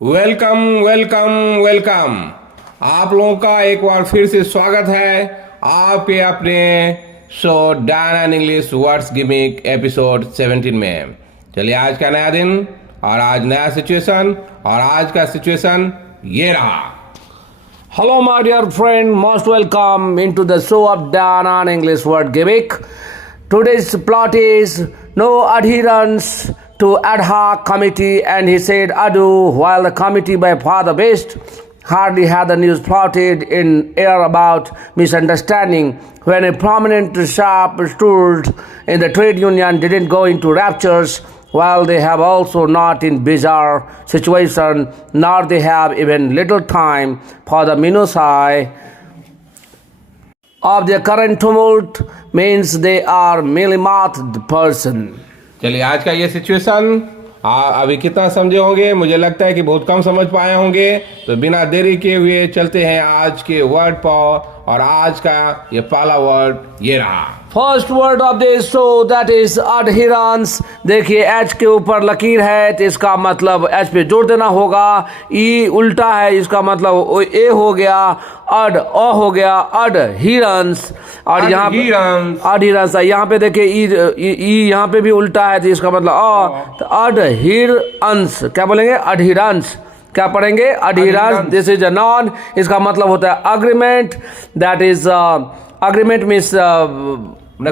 Welcome welcome welcome. आप लोगों का एक बार फिर से स्वागत है आपके अपने show Dan and English words gimmick episode 17 में। चलिए आज का नया दिन और आज नया सिचुएशन और आज का सिचुएशन ये रहा। Hello, my dear friend. Most welcome into the show of Dan on English Word Gimmick. Today's plot is no adherence to ad hoc committee, and he said adieu while the committee by far the best hardly had the news floated in air about misunderstanding when a prominent sharp steward in the trade union didn't go into raptures. While they have also not in bizarre situation, nor they have even little time for the minutiae of their current tumult, means they are merely-mouthed person. चलिए आज का ये situation अभी कितना समझे होंगे, मुझे लगता है कि बहुत कम समझ पाए होंगे। तो बिना देरी किए हुए चलते हैं आज के वर्ड पर, और आज का ये पहला वर्ड ये रहा। First word of this show that is adherence. देखिए एच के ऊपर लकीर है तो इसका मतलब एच पे जोड़ देना होगा। ई उल्टा है, इसका मतलब ए हो गया, अड अ हो गया, अडहिरेंस। और यहाँ अडहिरेंस यहाँ पे देखिए ई यहाँ पे भी उल्टा है तो इसका मतलब अ, तो अडहिरेंस क्या बोलेंगे? अडहिरेंस। क्या पढ़ेंगे? अडहिरेंस। दिस इज अ नॉन, इसका मतलब होता है agreement. That is agreement means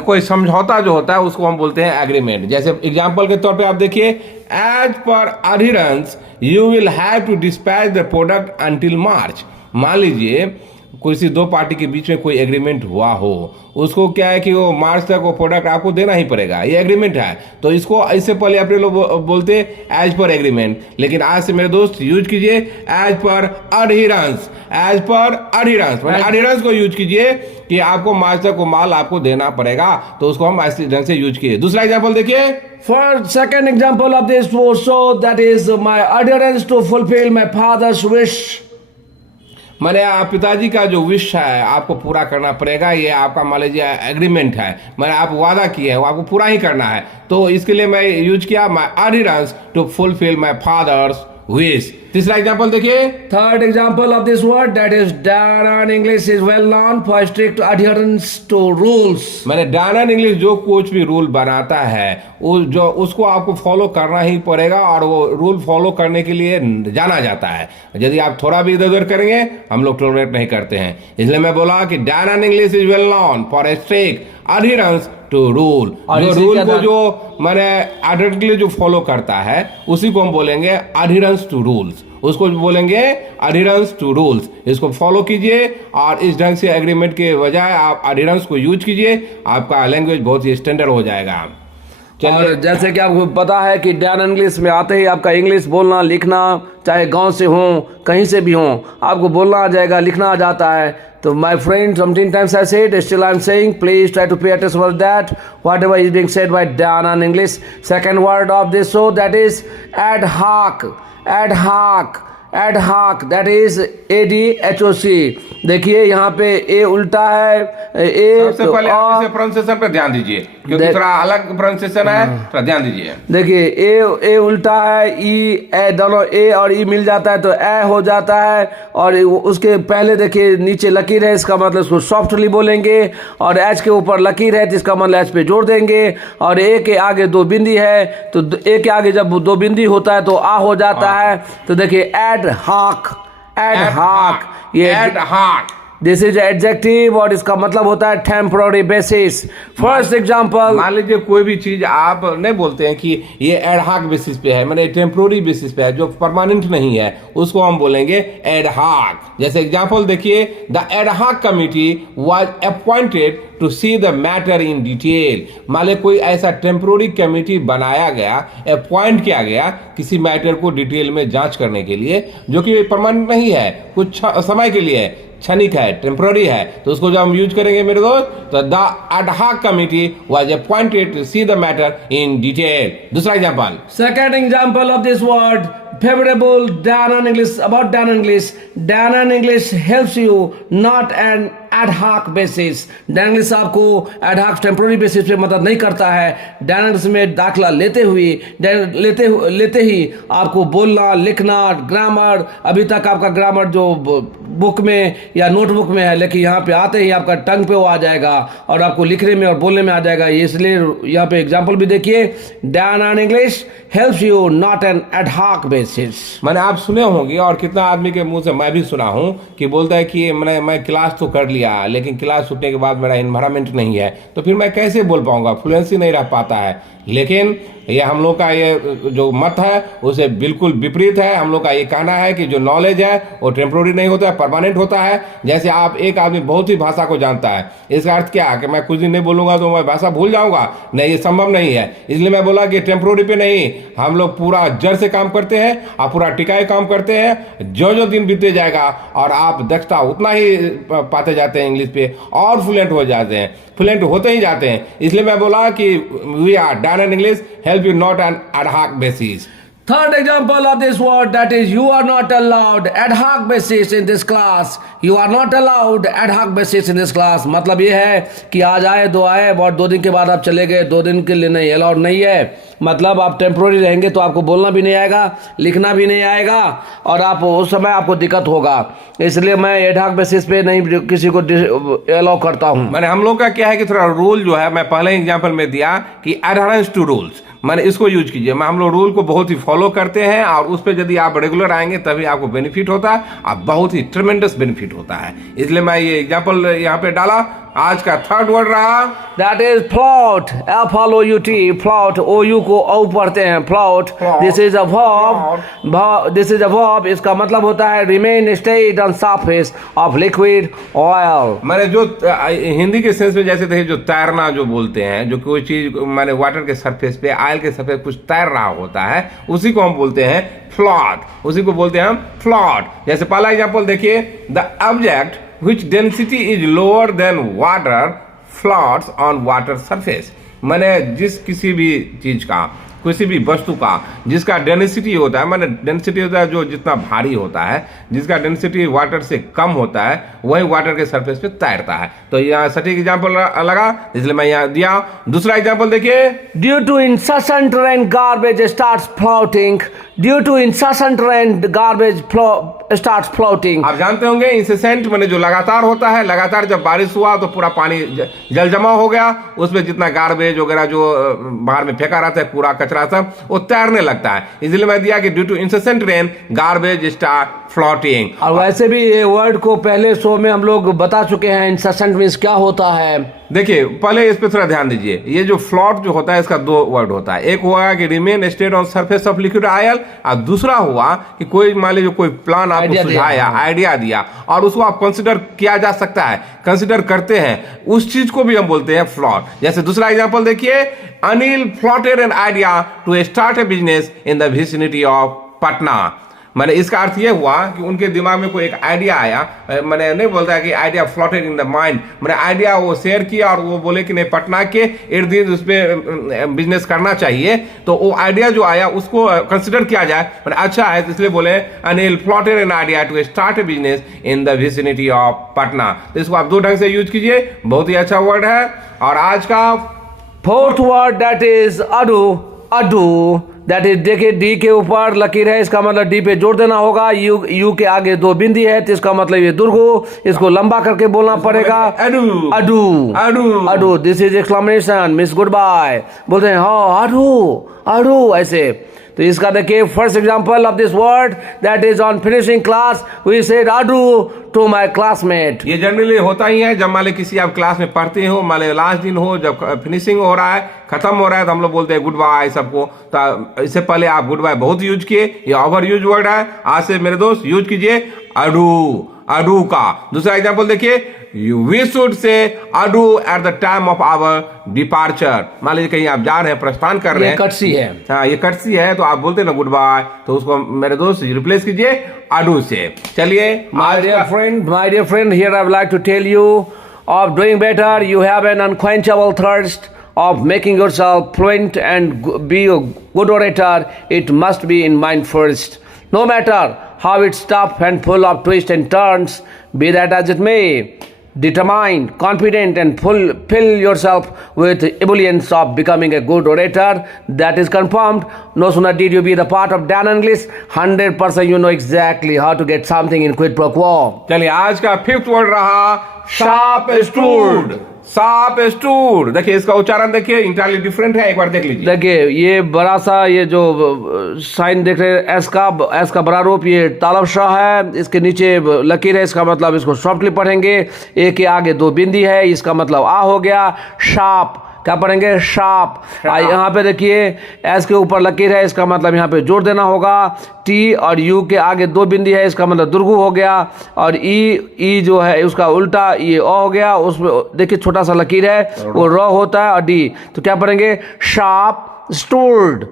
कोई समझौता जो होता है उसको हम बोलते हैं एग्रीमेंट। जैसे एग्जांपल के तौर पे आप देखिए, as per adherence you will have to dispatch the product until March. मान लीजिए किसी दो पार्टी के बीच में कोई एग्रीमेंट हुआ हो, उसको क्या है कि वो मार्च तक वो प्रोडक्ट आपको देना ही पड़ेगा, ये एग्रीमेंट है। तो इसको इससे पहले अपने लोग बोलते एज पर एग्रीमेंट, लेकिन आज से मेरे दोस्त यूज कीजिए एज पर अडहिरेंस। एज पर अडहिरेंस मतलब अडहिरेंस को यूज कीजिए कि आपको मार्च तक वो माल आपको देना पड़ेगा, तो उसको हम ऐसे ढंग से यूज किए। दूसरा एग्जाम्पल देखिए, for second example of this show that is my adherence to fulfil my father's wish. मैंने आप पिताजी का जो विश है आपको पूरा करना पड़ेगा, ये आपका मान लीजिए एग्रीमेंट है, मैंने आप वादा किया है वो आपको पूरा ही करना है, तो इसके लिए मैं यूज किया my adherence to fulfil my father's wish. तीसरा एग्जाम्पल देखिए, third example of this word that is Dan on English is well known for strict adherence to rules. मैंने डैन ऑन इंग्लिश जो कुछ भी रूल बनाता है जो उसको आपको फॉलो करना ही पड़ेगा, और वो रूल फॉलो करने के लिए जाना जाता है। यदि आप थोड़ा भी इधर उधर करेंगे हम लोग टॉलरेट नहीं करते हैं। इसलिए मैं बोला कि Dan on English is well known for a strict adherence to rule. जो रूल को जो मैंने एडल्टली जो फॉलो करता है उसी को हम बोलेंगे अडहिरेंस टू रूल्स, उसको बोलेंगे अडहिरेंस टू रूल्स। इसको फॉलो कीजिए और इस ढंग से एग्रीमेंट के बजाय आप अडहिरेंस को यूज कीजिए, आपका लैंग्वेज बहुत ही स्टैंडर्ड हो जाएगा। और जैसे कि आपको पता है कि डैन इंग्लिश में आते ही आपका इंग्लिश बोलना लिखना, चाहे गांव से हो कहीं से भी हो, आपको बोलना आ जाएगा, लिखना आ जाता है। तो my friend, sometimes I said, still I'm saying, please try to pay attention for that, whatever is being said by Dan on English. Second word of this show that is ad hoc. Ad hoc, ad hoc, that is ADHOC। देखिए यहाँ पे ए उल्टा है, ए सबसे पहले आप इसे pronunciation पे ध्यान दीजिए क्योंकि थोड़ा अलग प्रोनाउंसिएशन है, थोड़ा ध्यान दीजिए। देखिए ए उल्टा है, ई ए दोनों ए और ई मिल जाता है तो ए हो जाता है, और उसके पहले देखिए नीचे लकीर है, इसका मतलब उसको सॉफ्टली बोलेंगे, और एच के ऊपर लकीर है जिसका मतलब एच पे जोड़ देंगे, और ए के आगे दो बिंदी है तो ए के आगे जब दो बिंदी होता है तो आ हो जाता है। तो देखिए एड हॉक, एड हॉक, ये ad hoc this is adjective और इसका मतलब होता है टेम्पररी बेसिस। फर्स्ट एग्जांपल, मान लीजिए कोई भी चीज आप नहीं बोलते हैं कि ये एड हॉक बेसिस पे है, मैंने टेम्पररी बेसिस पे है, जो परमानेंट नहीं है उसको हम बोलेंगे एड हॉक। जैसे एग्जांपल देखिए, the ad hoc committee was appointed to see the matter in detail. मान लीजिए कोई ऐसा टेम्पररी कमिटी बनाया गया, अपॉइंट किया गया किसी मैटर को डिटेल में जांच करने के लिए, जो कि परमानेंट नहीं है, कुछ समय के लिए है, क्षणिक है, टेम्पररी है, तो उसको जब हम यूज करेंगे मेरे दोस्त, तो the ad hoc committee was appointed to see the matter in detail. दूसरा example, second example of this word favorable Dan on English, about Dan English. Dan on English helps you not and ad hoc basis. Dynamics आपको ad hoc temporary basis पे मदद नहीं करता है. Dynamics में दाखला लेते ही आपको बोलना, लिखना, ग्रामर, अभी तक आपका ग्रामर जो बुक में या नोटबुक में है, लेकिन यहाँ पे आते ही आपका टंग पे वो आ जाएगा और आपको लिखने में और बोलने में आ जाएगा. इसलिए यहाँ पे एग्जाम्पल भी देखिए. डायन and English helps you not an ad hoc basis. मैंने आप सुने होंगे और कितना आदमी के मुंह से मैं भी सुना हूं कि बोलता है कि मैं क्लास तो कर लिया, लेकिन क्लास छूटने के बाद मेरा एनवायरमेंट नहीं है, तो फिर मैं कैसे बोल पाऊंगा, फ्लुएंसी नहीं रह पाता है. लेकिन ये हम लोग का ये जो मत है उसे बिल्कुल विपरीत है. हम लोग का ये कहना है कि जो नॉलेज है वो टेम्पोररी नहीं होता है, परमानेंट होता है. जैसे आप एक आदमी बहुत ही भाषा को जानता है, इसका अर्थ क्या है कि मैं कुछ दिन नहीं बोलूंगा तो मैं भाषा भूल जाऊंगा? नहीं, ये संभव नहीं है. इसलिए मैं बोला कि टेम्पोररी पे नहीं, हम लोग पूरा जड़ से काम करते हैं और पूरा टिकाए काम करते हैं. जो जो दिन बीतते जाएगा और आप दक्षता उतना ही पाते जाते हैं इंग्लिश पे और फ्लुएंट हो जाते हैं, फ्लुएंट होते ही जाते हैं. इसलिए मैं बोला कि वी आर डायन and English help you not on ad hoc basis. Third example of this word, that is, you are not allowed ad hoc basis in this class. You are not allowed ad hoc basis in this class. मतलब ये है कि आज आए दो आए और 2 दिन के बाद आप चले गए, 2 दिन के लिए नहीं, अलाउड नहीं है. मतलब आप टेम्पोररी रहेंगे तो आपको बोलना भी नहीं आएगा, लिखना भी नहीं आएगा और आप उस समय आपको दिक्कत होगा. इसलिए मैं ad hoc बेसिस पे नहीं किसी को अलाउ करता हूँ. मैंने हम लोग का क्या है कि थोड़ा रूल जो है, मैं पहले एग्जाम्पल में दिया कि एडहरेंस टू रूल्स, मैंने इसको यूज कीजिए. हम लोग रूल को बहुत ही फॉलो करते हैं और उस पर यदि आप रेगुलर आएंगे तभी आपको बेनिफिट होता है और बहुत ही ट्रेमेंडस बेनिफिट होता है. इसलिए मैं ये एग्जाम्पल यहाँ पे डाला. आज का थर्ड वर्ड रहा, that is flout. FLOUT, flout. OU को औ पढ़ते हैं, flout. This is a verb. This is a verb. इसका मतलब होता है remain stayed on surface of liquid oil. मैंने जो हिंदी के सेंस में जैसे थे, जो तैरना जो बोलते हैं, जो कोई चीज मैंने वाटर के सरफेस पे, ऑयल के सरफेस कुछ तैर रहा होता है, उसी को हम बोलते हैं फ्लॉट. उसी को बोलते हैं हम फ्लॉट. जैसे पहला एग्जांपल देखिए, the object which density is lower than water floats on water surface. मैंने जिस किसी भी चीज का, किसी भी वस्तु का जिसका डेंसिटी होता है, मैंने डेंसिटी होता है जो जितना भारी होता है, जिसका डेंसिटी वाटर से कम होता है, वही वाटर के सरफेस पे तैरता है. तो यहाँ सटीक एग्जांपल लगा, इसलिए मैं यहाँ दिया. दूसरा एग्जांपल देखिए, due to incessant rain garbage starts floating. Due to incessant rain garbage starts floating. आप जानते होंगे इंसेसेंट मैंने जो लगातार होता है, लगातार जब बारिश हुआ तो पूरा पानी जल जमा हो गया, उसमें जितना गार्बेज वगैरह जो बाहर में फेंका रहता है, कूड़ा कचरा सब, वो तैरने लगता है. इसलिए मैं दिया कि due to incessant rain garbage start floating. और वैसे भी ये वर्ड को पहले शो में हम लोग बता चुके हैं, इंसेसेंट मींस क्या होता है. देखिए, पहले इस पे थोड़ा ध्यान दीजिए. ये जो फ्लॉट जो होता है इसका 2 वर्ड होता है. एक हुआ कि remain stayed on surface of liquid oil, और दूसरा हुआ कि कोई मान लीजिए कोई प्लान आपको सुझाया, आइडिया दिया और उसको आप कंसिडर किया जा सकता है, कंसिडर करते हैं, उस चीज को भी हम बोलते हैं फ्लॉट. जैसे दूसरा एग्जांपल देखिए, Anil floated an idea to start a business in the vicinity of Patna. मैंने इसका अर्थ ये हुआ कि उनके दिमाग में कोई एक आइडिया आया. मैंने नहीं बोलता कि आइडिया फ्लॉटेड इन द माइंड, मैंने आइडिया वो शेयर किया और वो बोले कि नहीं, पटना के इर्द गिर्द उस पर बिजनेस करना चाहिए. तो वो आइडिया जो आया उसको कंसिडर किया जाए, मैंने अच्छा है, इसलिए बोले Anil floated an idea to start a business in the vicinity of Patna. तो इसको आप 2 ढंग से यूज कीजिए, बहुत ही अच्छा वर्ड है. और आज का fourth word, that is ado. Ado, that is, देखिए डी के ऊपर लकीर है, इसका मतलब डी पे जोड़ देना होगा. यू के आगे 2 बिंदी है, तो इसका मतलब ये दुर्गु, इसको लंबा करके बोलना पड़ेगा. Adieu adieu adieu adieu. This is exclamation, मिस गुड बाय बोलते हैं. हाँ, अडू अडू ऐसे. तो इसका देखिए first example of this word, that is on finishing class we said adieu to my classmate. ये जनरली होता ही है, जब मान ली किसी आप क्लास में पढ़ते हो, मान ली लास्ट दिन हो, जब फिनिशिंग हो रहा है, खत्म हो रहा है, तो हम लोग बोलते हैं गुड बाय सबको. तो इससे पहले आप गुड बाय बहुत यूज किए, ये ओवर यूज वर्ड है. आज से मेरे दोस्त यूज कीजिए अडू, अडू का. दूसरा एग्जांपल देखिए, we should say adieu at the time of our departure. मान लीजिए कहीं आप जा रहे हैं, प्रस्थान कर रहे हैं, कटसी है. हाँ, ये कटसी है, तो आप बोलते हैं ना गुड बाय, तो उसको मेरे दोस्त रिप्लेस कीजिए अडू से. चलिए, my dear friend, here I would like to tell you of doing better. You have an unquenchable thirst of making yourself fluent and be a good orator. It must be in mind first. No matter how it's tough and full of twists and turns, be that as it may, determined, confident, and fill yourself with ebullience of becoming a good orator. That is confirmed. No sooner did you be the part of Dan English, 100% you know exactly how to get something in quid pro quo. चलिए आज का fifth word रहा sharp stood. Sharp stood, देखिए इसका उच्चारण देखिए entirely different है, एक बार देख लीजिए। देखिए ये बड़ा सा ये जो साइन देख रहे हैं एस का बड़ा रूप ये तालब शाह है, इसके नीचे लकीर है, इसका मतलब इसको शॉर्टली पढ़ेंगे। ए के आगे दो बिंदी है, इसका मतलब आ हो गया। शार्प क्या पढ़ेंगे? शार्प। यहाँ पे देखिए एस के ऊपर लकीर है, इसका मतलब यहाँ पे जोर देना होगा। टी और यू के आगे दो बिंदी है, इसका मतलब दुर्गु हो गया। और ई जो है उसका उल्टा ये ओ हो गया, उसमें देखिए छोटा सा लकीर है वो र होता है। और डी तो क्या पढ़ेंगे? Sharp stood,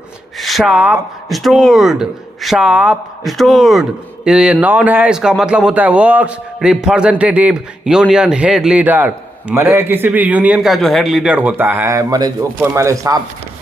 sharp stood, sharp stood. ये नॉन है, इसका मतलब होता है works representative union head leader. मैंने किसी भी यूनियन का जो हेड लीडर होता है, मैंने जो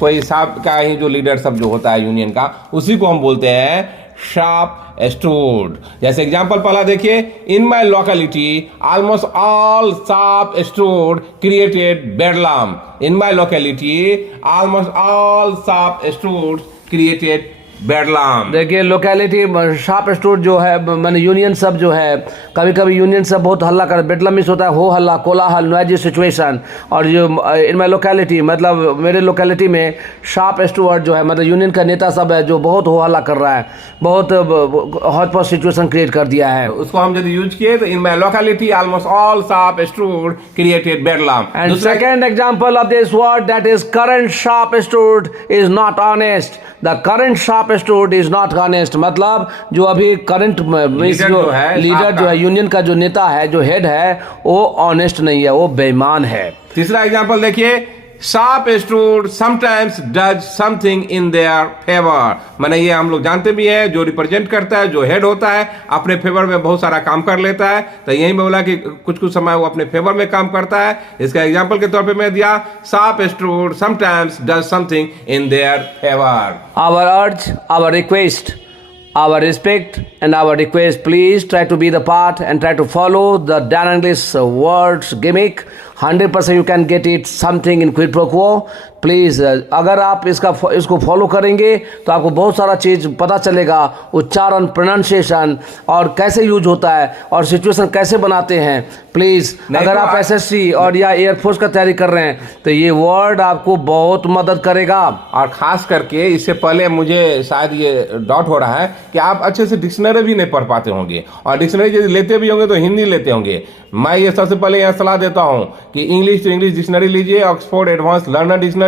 कोई साहब का ही जो लीडर सब जो होता है यूनियन का, उसी को हम बोलते हैं शार्प स्टूड। जैसे एग्जांपल पहला देखिए, in my locality almost all sharp stood created bedlam. In my locality almost all sharp stood created bedlam. देखिए लोकेलिटी शार्प स्टूड जो है मैंने यूनियन सब जो है, कभी कभी यूनियन सब बहुत हल्ला कर, बेडलाम मिस होता है हो हल्ला, कोलाहल, नॉइजी सिचुएशन। और जो इन माय लोकेलिटी मतलब मेरे लोकेलिटी में शार्प स्टूड जो है मतलब यूनियन का नेता सब है जो बहुत हो हल्ला कर रहा है, बहुत हॉट पॉट सिचुएशन क्रिएट कर दिया है। उसको हम यदि यूज किए तो in my locality almost all sharp stood created bedlam. And second example of this word that is current sharp stood is not honest. The current sharp stood is not honest मतलब जो अभी current leader जो है union का जो नेता है, जो हेड है, वो ऑनेस्ट नहीं है, वो बेईमान है। तीसरा एग्जांपल देखिए, sharp stood sometimes does something in their favour. माने ये हम लोग जानते भी हैं, जो रिप्रेजेंट करता है, जो हेड होता है, अपने फेवर में बहुत सारा काम कर लेता है। तो यही मैं बोला कि कुछ कुछ समय वो अपने फेवर में काम करता है। इसका एग्जांपल के तौर पे मैं दिया, sharp stood sometimes does something in their favour. Our अर्ज, our request, our respect and our request, please try to be the part and try to follow the Dan English words gimmick. 100% you can get it something in quid pro quo. Please अगर आप इसको follow करेंगे तो आपको बहुत सारा चीज़ पता चलेगा, उच्चारण, प्रोनाउंसिएशन और कैसे यूज होता है और सिचुएशन कैसे बनाते हैं। प्लीज़ अगर आप एसएससी और या एयरफोर्स का तैयारी कर रहे हैं तो ये वर्ड आपको बहुत मदद करेगा। और खास करके इससे पहले मुझे शायद ये डाउट हो रहा है कि आप अच्छे से डिक्शनरी भी नहीं पढ़ पाते होंगे, और डिक्शनरी यदि लेते भी होंगे तो हिंदी लेते होंगे। मैं ये सबसे पहले यहाँ सलाह देता हूँ कि इंग्लिश टू इंग्लिश डिक्शनरी लीजिए, ऑक्सफोर्ड एडवांस लर्नर डिक्शनरी,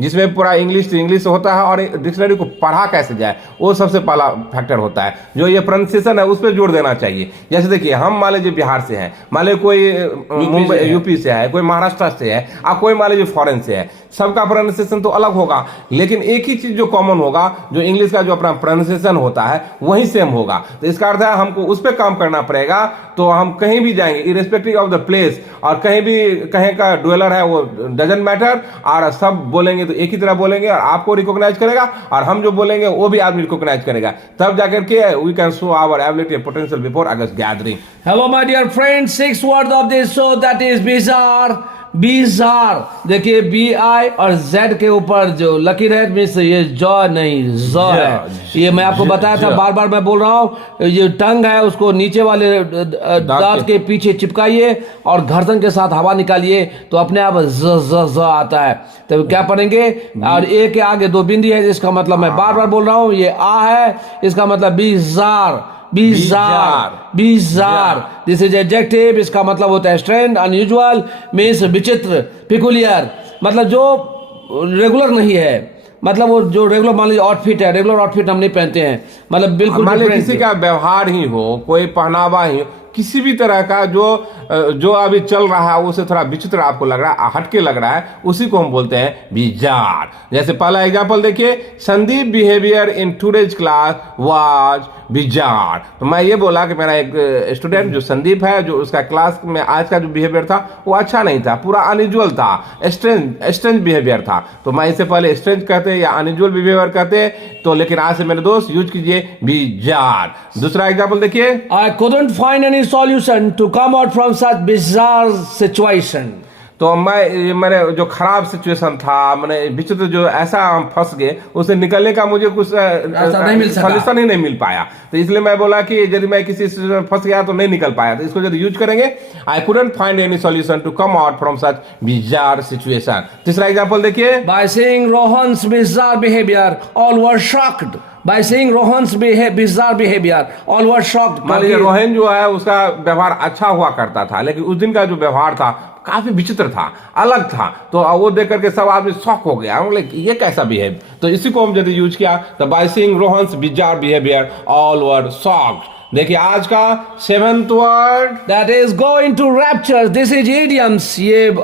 जिसमें पूरा इंग्लिश टू इंग्लिश होता है और डिक्शनरी को पढ़ा कैसे जाए वो सबसे पहला फैक्टर होता है। जो ये प्रोनाउंसिएशन है उस पर जोर देना चाहिए। जैसे देखिए, हम मान लीजिए बिहार से हैं, मान लीजिए कोई मुंबई यूपी से है, कोई महाराष्ट्र से है, और कोई मान लीजिए फॉरेन से है, सबका प्रोनाउंसिएशन तो अलग होगा, लेकिन एक ही चीज जो कॉमन होगा, जो इंग्लिश का जो अपना प्रोनाउंसिएशन होता है वही सेम होगा। तो इसका अर्थ है हमको उस पर काम करना पड़ेगा। तो हम कहीं भी जाएंगे इरेस्पेक्टिव ऑफ द प्लेस, और कहीं भी कहीं का डुएलर है वो डजंट मैटर, और सब बोलेंगे तो एक ही तरह बोलेंगे और आपको रिकॉग्नाइज करेगा, और हम जो बोलेंगे वो भी आदमी रिकॉग्नाइज करेगा। तब जाकर के we can show our ability and potential before august gathering. Hello my dear friends, 6 word of this show that is bizarre. Bizarre देखिए बी आई और जेड के ऊपर जो लकीर है मीन्स ये जॉ नहीं ज है। ये मैं आपको बताया था, बार बार मैं बोल रहा हूँ। ये टंग है उसको नीचे वाले दांत के पीछे चिपकाइए और घर्षण के साथ हवा निकालिए तो अपने आप ज ज ज आता है। तो क्या पढ़ेंगे? और ए के आगे दो बिंदी है, जिसका मतलब मैं बार बार बोल रहा हूँ ये आ है, इसका मतलब बीजार, बीजार, बीजार। दिस इज एडजेक्टिव, इसका मतलब होता है स्ट्रेंज, अनयूजुअल, मीन्स विचित्र, पिकुलियर, मतलब जो रेगुलर नहीं है, मतलब वो जो रेगुलर मान लीजिए आउटफिट है, रेगुलर आउटफिट हम नहीं पहनते हैं, मतलब बिल्कुल मान लीजिए किसी का व्यवहार ही हो, कोई पहनावा ही हो, किसी भी तरह का जो अभी चल रहा है उसे थोड़ा विचित्र आपको लग रहा है, हटके लग रहा है, उसी को हम बोलते हैं बिजार। जैसे पहला एग्जांपल देखिए, Sandeep behaviour in today's class was bizarre. तो मैं ये बोला कि मेरा एक स्टूडेंट जो संदीप है, जो उसका क्लास में आज का जो बिहेवियर था वो अच्छा नहीं था, पूरा अनयूजुअल था, स्ट्रेंज बिहेवियर था। तो मैं इससे पहले स्ट्रेंज कहते या अनयूजुअल बिहेवियर कहते, तो लेकिन आज से मेरे दोस्त यूज कीजिए बिजार। दूसरा एग्जांपल देखिए, आई couldn't find any any solution to come out from such bizarre situation. तो मैंने जो खराब सिचुएशन था, मैंने विचित्र जो ऐसा हम फंस गए, उसे निकलने का मुझे कुछ सॉल्यूशन ही नहीं मिल पाया। तो इसलिए मैं बोला कि यदि मैं किसी सिचुएशन में फंस गया तो नहीं निकल पाया, तो इसको यदि यूज करेंगे, I couldn't find any solution to come out from such bizarre situation. तीसरा एग्जांपल देखिए, by seeing Rohan's bizarre behaviour all were shocked. By seeing Rohan's bizarre behavior, all were shocked. मान लीजिए रोहन जो है उसका व्यवहार अच्छा हुआ करता था, लेकिन उस दिन का जो व्यवहार था काफी विचित्र था, अलग था, तो वो देख करके सब आदमी शॉक हो गया, ये कैसा बिहेव। तो इसी को हम यदि यूज किया तो bye seeing Rohan's bizarre behaviour all were shocked. देखिए आज का 7th word, that is go into rapture. This is idioms. ये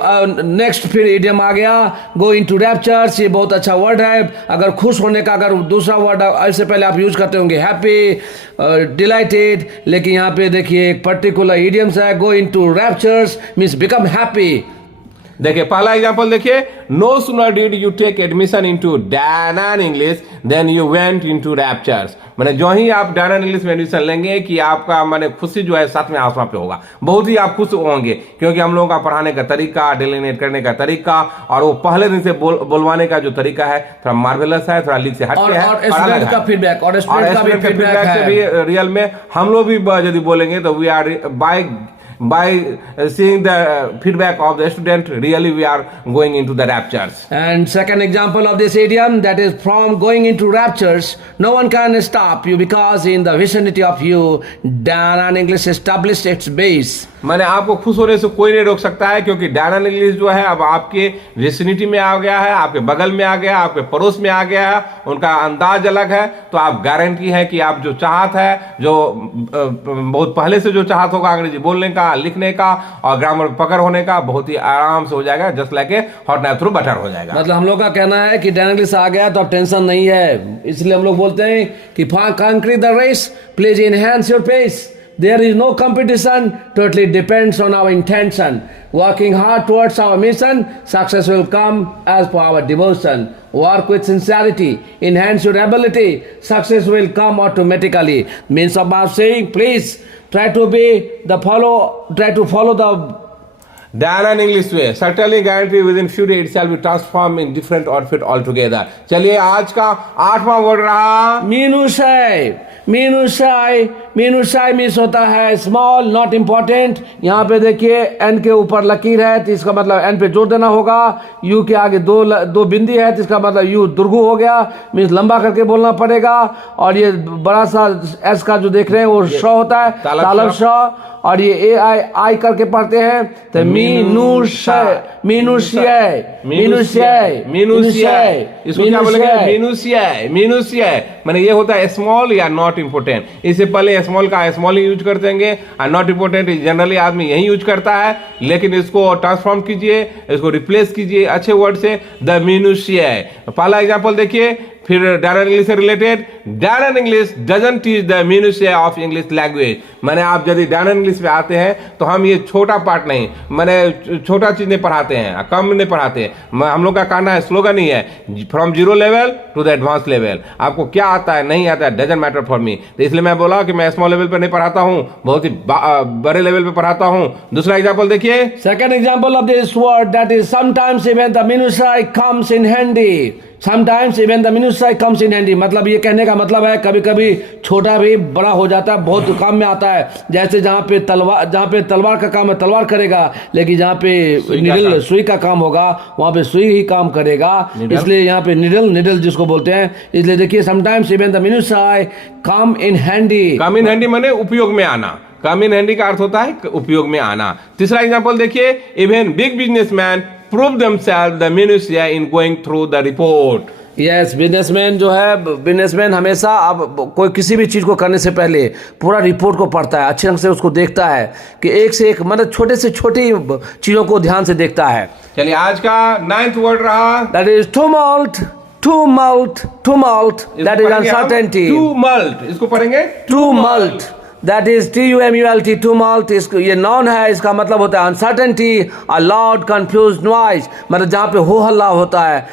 नेक्स्ट फिर इडियम आ गया, गो इनटू रैप्चर्स। ये बहुत अच्छा वर्ड है। अगर खुश होने का अगर दूसरा वर्ड इससे पहले आप यूज करते होंगे हैप्पी, डिलाइटेड, लेकिन यहाँ पे देखिए एक पर्टिकुलर इडियम्स है, go into raptures means become happy. देखिए पहला एग्जांपल देखिए, no sooner did you take admission into Danan English then you went into raptures. माने जो ही आप डैनन इंग्लिश में एडमिशन लेंगे कि आपका माने खुशी जो है साथ में आसमान पे होगा, बहुत ही आप खुश होंगे, क्योंकि हम लोगों का पढ़ाने का तरीका, डिलिनेट करने का तरीका और वो पहले दिन से बोलवाने का जो तरीका है थोड़ा मार्वेलस है, थोड़ा लीग से हटके है और स्टूडेंट का फीडबैक और स्टूडेंट का भी फीडबैक से भी रियल में हम लोग भी यदि बोलेंगे तो we are by seeing the feedback of the student, really we are going into the raptures. And second example of this idiom, that is from going into raptures, no one can stop you because in the vicinity of you, Danann English established its base. मैंने आपको खुश होने से कोई नहीं रोक सकता है, क्योंकि डैनन इंग्लिश जो है अब आपके विसिनिटी में आ गया है, आपके बगल में आ गया, आपके पड़ोस में आ गया है, उनका अंदाज अलग है, तो आप गारंटी है कि आप जो चाहत है, जो बहुत पहले से जो चाहत होगा अंग्रेजी बोलने का, लिखने का और ग्रामर पकड़ होने का, बहुत ही आराम से हो जाएगा, just like a hot knife through butter हो जाएगा। मतलब हम लोग का कहना है कि डैनन इंग्लिश आ गया तो अब टेंशन नहीं है, इसलिए हम लोग बोलते हैं कि conquer the race, please enhance your pace. There is no competition, totally depends on our intention. Working hard towards our mission, success will come as per our devotion. Work with sincerity, enhance your ability, success will come automatically. Means about saying, please try to follow the Danann English way, certainly guarantee within few days it shall be transformed in different outfit altogether. चलिए आज का 8वां word रहा मीनुशाई। मीनुशाई means होता है small, not important. यहाँ पे देखिए N के ऊपर लकीर है तो इसका मतलब एन पे जोर देना होगा। यू के आगे दो बिंदी है तो इसका मतलब यू दुर्गु हो गया, मीन्स लंबा करके बोलना पड़ेगा। और ये बड़ा सा एस का जो देख रहे हैं वो श होता है, तालब श, और ये ए आई करके पढ़ते हैं तो मीनुशिया माने ये होता है स्मॉल या नॉट इंपोर्टेंट। इससे पहले स्मॉल का स्मॉल ही यूज कर देंगे और नॉट इंपोर्टेंट जनरली आदमी यही यूज करता है, लेकिन इसको ट्रांसफॉर्म कीजिए, इसको रिप्लेस कीजिए अच्छे वर्ड से, द मीनुशिया। पहला एग्जांपल देखिए, फिर डैनन इंग्लिश से related, Dan on English doesn't teach the minutiae of English language. माने आप यदि डैनन इंग्लिश में आते हैं तो हम ये छोटा पार्ट नहीं, माने छोटा चीज नहीं पढ़ाते हैं, कम नहीं पढ़ाते हैं। हम लोग का कहना है, स्लोगन ही है, from 0 level to the advance level. आपको क्या आता है नहीं आता है डजंट मैटर फॉर मी। तो इसलिए मैं बोला कि मैं स्मॉल लेवल पे नहीं पढ़ाता हूँ, बहुत ही बड़े लेवल पे पढ़ाता हूँ। दूसरा एग्जाम्पल देखिए, second example of this word, that is sometimes even the minutiae comes in handy. Sometimes even the minutiae comes in handy, मतलब ये कहने का मतलब है कभी कभी छोटा भी बड़ा हो जाता है, बहुत काम में आता है। जैसे जहाँ पे तलवार का काम है तलवार करेगा, लेकिन जहाँ पे निडल सुई का काम होगा वहाँ पे सुई ही काम करेगा, इसलिए यहाँ पे निडल जिसको बोलते हैं। इसलिए देखिए, sometimes even the minutiae come in handy. Come in handy माने उपयोग में आना, कम इन हैंडी का अर्थ होता है उपयोग में आना। तीसरा एग्जाम्पल देखिए, even big businessman prove themselves the minutiae in going through the report. Yes, businessman हमेशा अब कोई किसी भी चीज को करने से पहले पूरा रिपोर्ट को पढ़ता है, अच्छे ढंग से उसको देखता है कि एक से एक, मतलब छोटे से छोटी चीजों को ध्यान से देखता है। चलिए आज का 9th वर्ड रहा, that is tumult, that is uncertainty. tumult इसको पढ़ेंगे, tumult, that is TUMULT, tumult। ये नॉन है, इसका मतलब होता है uncertainty, a loud confuse noise, मतलब जहाँ पे हो हल्ला होता है,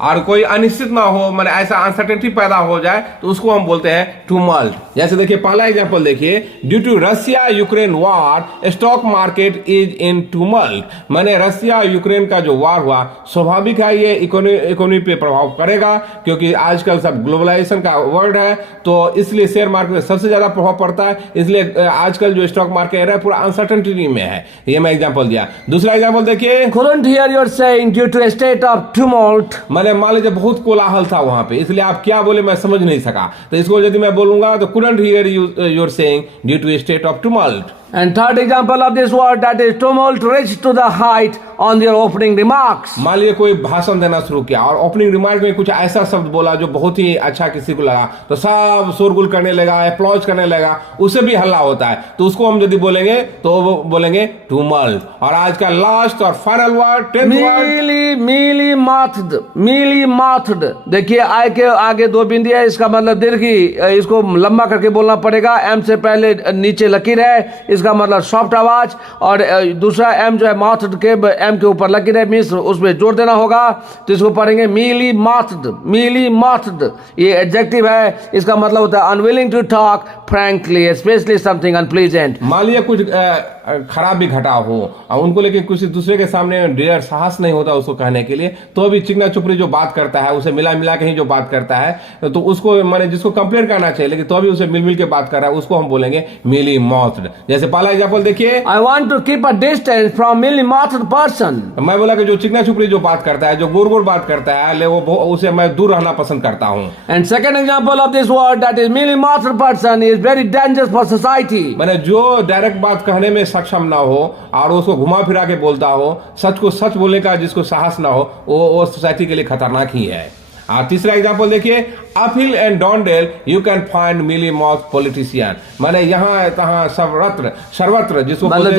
और कोई अनिश्चित ना हो, मतलब ऐसा अनसर्टेनिटी पैदा हो जाए तो उसको हम बोलते हैं टुमल्ट। जैसे देखिए पहला एग्जांपल देखिए, due to Russia Ukraine war stock market is in tumult. माने रशिया यूक्रेन का जो वॉर हुआ, स्वाभाविक है ये इकोनॉमी पे प्रभाव करेगा, क्योंकि आजकल सब ग्लोबलाइजेशन का वर्ल्ड है, तो इसलिए शेयर मार्केट में सबसे ज्यादा प्रभाव पड़ता है। इसलिए आजकल जो स्टॉक मार्केट है पूरा अनसर्टेनिटी में है। ये मैं एग्जांपल दिया। दूसरा एग्जांपल देखिए, Couldn't hear you saying due to a state of tumult. मैंने मान लीजिए बहुत कोलाहल था वहां पे, इसलिए आप क्या बोले मैं समझ नहीं सका, तो इसको यदि मैं बोलूंगा तो couldn't hear you're saying due to a state of tumult। And third example of this word, that is tumult, reached to the height on their opening remarks. मान लीजिए कोई भाषण देना शुरू किया और ओपनिंग रिमार्क में कुछ ऐसा शब्द बोला जो बहुत ही अच्छा किसी को लगा, तो सब शोरगुल करने लगा, अप्लॉज करने लगा, उससे भी हल्ला होता है। तो उसको हम यदि बोलेंगे तो वो बोलेंगे टुमल्ट। और आज का लास्ट और final word, 10th word, mealy mouthed. देखिए आय के आगे दो बिंदी है, इसका मतलब दीर्घी, इसको लंबा करके बोलना पड़ेगा। एम से पहले नीचे लकीर है, इसका मतलब सॉफ्ट आवाज। और दूसरा एम जो है माथड के एम के ऊपर लकीर है, मीन्स उसमें जोर देना होगा, तो इसको पढ़ेंगे मीली माथड। मीली माथड ये एडजेक्टिव है, इसका मतलब होता है unwilling to talk frankly, specially something unpleasant. मान लीजिए कुछ खराब भी घटा हो और उनको लेके किसी दूसरे के सामने डेयर साहस नहीं होता उसको कहने के लिए, तो भी चिकना चुपड़ी जो बात करता है, उसे मिला मिला के ही जो बात करता है, तो उसको माने जिसको कंप्लेन करना चाहिए लेकिन तो भी उसे मिल मिल के बात कर रहा है, उसको हम बोलेंगे मिली माउथड। जैसे पहला एग्जांपल देखिए, I want to keep a distance from mealy mouthed person. मैं बोला कि जो चिकना चुपड़ी जो बात करता है, जो गुर गुर बात करता है, ले वो उसे मैं दूर रहना पसंद करता हूँ। And second example of this word, that is mealy mouthed person is very dangerous for society. मैंने जो डायरेक्ट बात कहने में सक्षम ना हो और उसको घुमा फिरा के बोलता हो, सच को सच बोलने का जिसको साहस ना हो, वो सोसाइटी के लिए खतरनाक ही है। तीसरा एग्जांपल देखिए, uphill and down dale you can find mealy mouth politician. माने यहाँ तहाँ सर्वत्र जिसको मतलब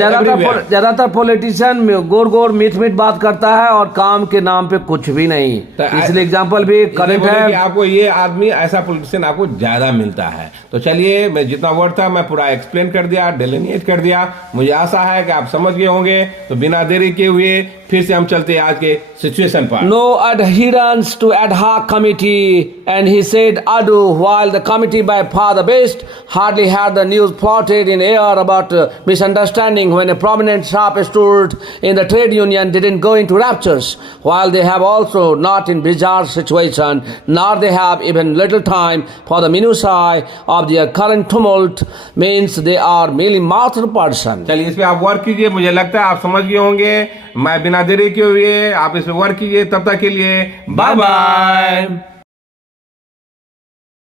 ज्यादातर पॉलिटिशियन गोर गोर मीठ मीठ बात करता है और काम के नाम पे कुछ भी नहीं। इसलिए एग्जांपल भी करेक्ट है, आपको ये आदमी ऐसा पॉलिटिशियन आपको ज्यादा मिलता है। तो चलिए, मैं जितना वर्ड था मैं पूरा एक्सप्लेन कर दिया, डेलिनेट कर दिया। मुझे आशा है कि आप समझ गए होंगे। तो बिना देरी के हुए फिर से हम चलते हैं आज के सिचुएशन पर। No adherence to ad hoc committee, and he said ado while the committee by far the best hardly had the news floated in air about misunderstanding when a prominent sharp stood in the trade union didn't go into raptures, while they have also not in bizarre situation, nor they have even little time for the minutiae of their current tumult, means they are merely mouthed person. चलिए इस पे आप work कीजिए, मुझे लगता है आप समझ गए होंगे। मैं बिना देरी के हुए आप इस पे वर्क कीजिए। तब तक के लिए बाय बाय।